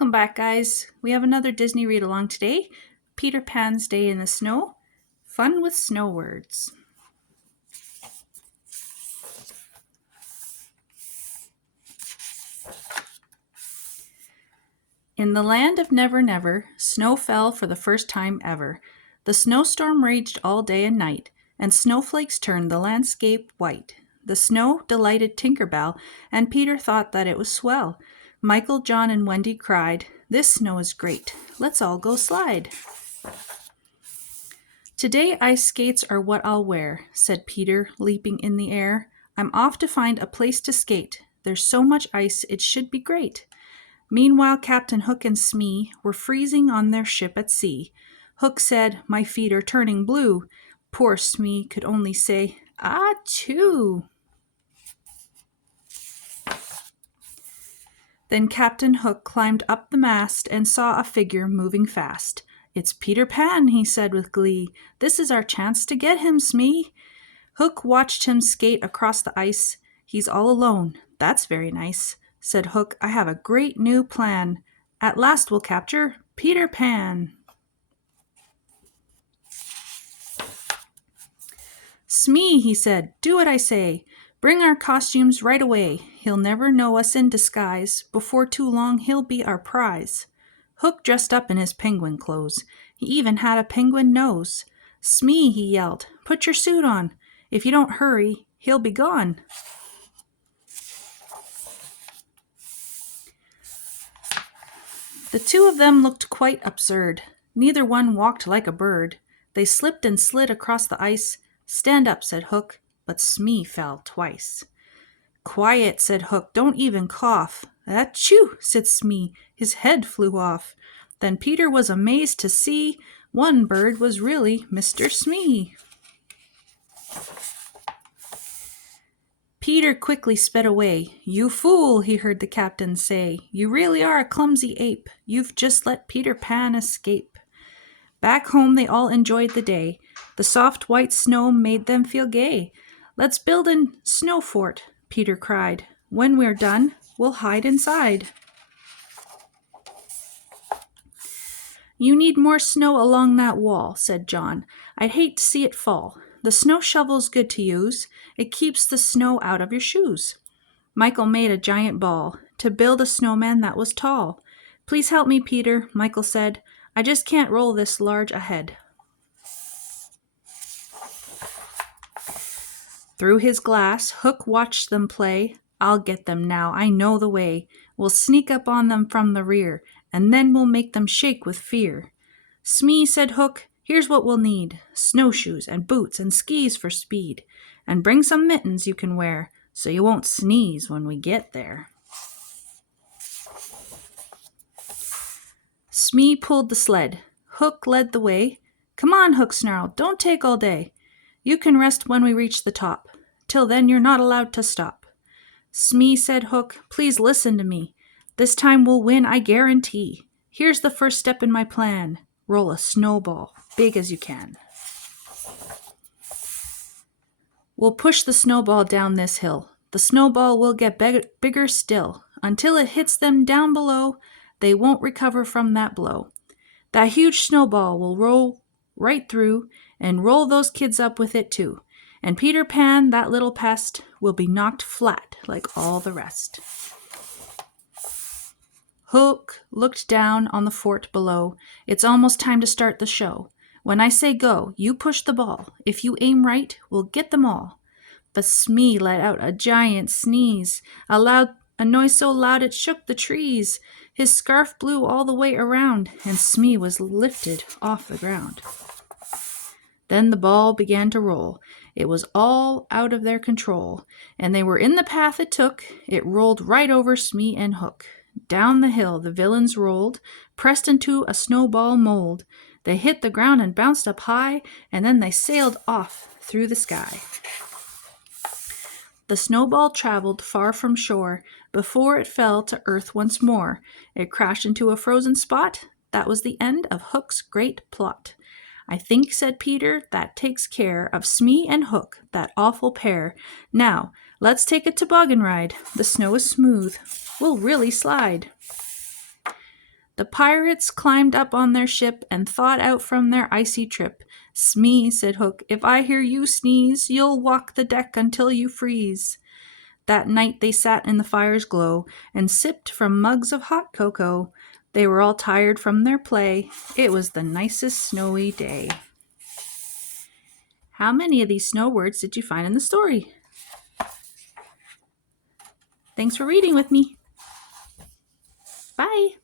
Welcome back, guys. We have another Disney read-along today, Peter Pan's Day in the Snow. Fun with snow words. In the land of Never Never, snow fell for the first time ever. The snowstorm raged all day and night, and snowflakes turned the landscape white. The snow delighted Tinker Bell, and Peter thought that it was swell. Michael, John, and Wendy cried, "This snow is great. Let's all go slide." "Today ice skates are what I'll wear," said Peter, leaping in the air. "I'm off to find a place to skate. There's so much ice it should be great." Meanwhile, Captain Hook and Smee were freezing on their ship at sea. Hook said, "My feet are turning blue." Poor Smee could only say, "Ah, too." Then Captain Hook climbed up the mast and saw a figure moving fast. "It's Peter Pan," he said with glee. "This is our chance to get him, Smee." Hook watched him skate across the ice. "He's all alone. That's very nice," said Hook. "I have a great new plan. At last we'll capture Peter Pan." "Smee," he said, "do what I say. Bring our costumes right away. He'll never know us in disguise. Before too long he'll be our prize." Hook dressed up in his penguin clothes. He even had a penguin nose. "Smee," he yelled, "put your suit on. If you don't hurry, he'll be gone." The two of them looked quite absurd. Neither one walked like a bird. They slipped and slid across the ice. "Stand up," said Hook, but Smee fell twice. "Quiet," said Hook, "don't even cough." "Achoo," said Smee, his head flew off. Then Peter was amazed to see one bird was really Mr. Smee. Peter quickly sped away. "You fool," he heard the captain say. "You really are a clumsy ape. You've just let Peter Pan escape." Back home they all enjoyed the day. The soft white snow made them feel gay. "Let's build a snow fort," Peter cried. "When we're done, we'll hide inside." "You need more snow along that wall," said John. "I'd hate to see it fall. The snow shovel's good to use. It keeps the snow out of your shoes." Michael made a giant ball to build a snowman that was tall. "Please help me, Peter," Michael said. "I just can't roll this large ahead." Through his glass, Hook watched them play. "I'll get them now, I know the way. We'll sneak up on them from the rear, and then we'll make them shake with fear." "Smee," said Hook, "here's what we'll need. Snowshoes and boots and skis for speed. And bring some mittens you can wear, so you won't sneeze when we get there." Smee pulled the sled. Hook led the way. "Come on," Hook snarled, "don't take all day. You can rest when we reach the top. Till then you're not allowed to stop." "Smee," said Hook, "please listen to me. This time we'll win, I guarantee. Here's the first step in my plan. Roll a snowball, big as you can. We'll push the snowball down this hill. The snowball will get bigger still. Until it hits them down below, they won't recover from that blow. That huge snowball will roll right through and roll those kids up with it too. And Peter Pan, that little pest, will be knocked flat like all the rest." Hook looked down on the fort below. "It's almost time to start the show. When I say go, you push the ball. If you aim right, we'll get them all." But Smee let out a giant sneeze, a noise so loud it shook the trees. His scarf blew all the way around, and Smee was lifted off the ground. Then the ball began to roll. It was all out of their control, and they were in the path it took. It rolled right over Smee and Hook. Down the hill the villains rolled, pressed into a snowball mold. They hit the ground and bounced up high, and then they sailed off through the sky. The snowball traveled far from shore before it fell to earth once more. It crashed into a frozen spot. That was the end of Hook's great plot. "I think," said Peter, "that takes care of Smee and Hook, that awful pair. Now, let's take a toboggan ride. The snow is smooth. We'll really slide." The pirates climbed up on their ship and thawed out from their icy trip. "Smee," said Hook, "if I hear you sneeze, you'll walk the deck until you freeze." That night they sat in the fire's glow and sipped from mugs of hot cocoa. They were all tired from their play. It was the nicest snowy day. How many of these snow words did you find in the story? Thanks for reading with me. Bye.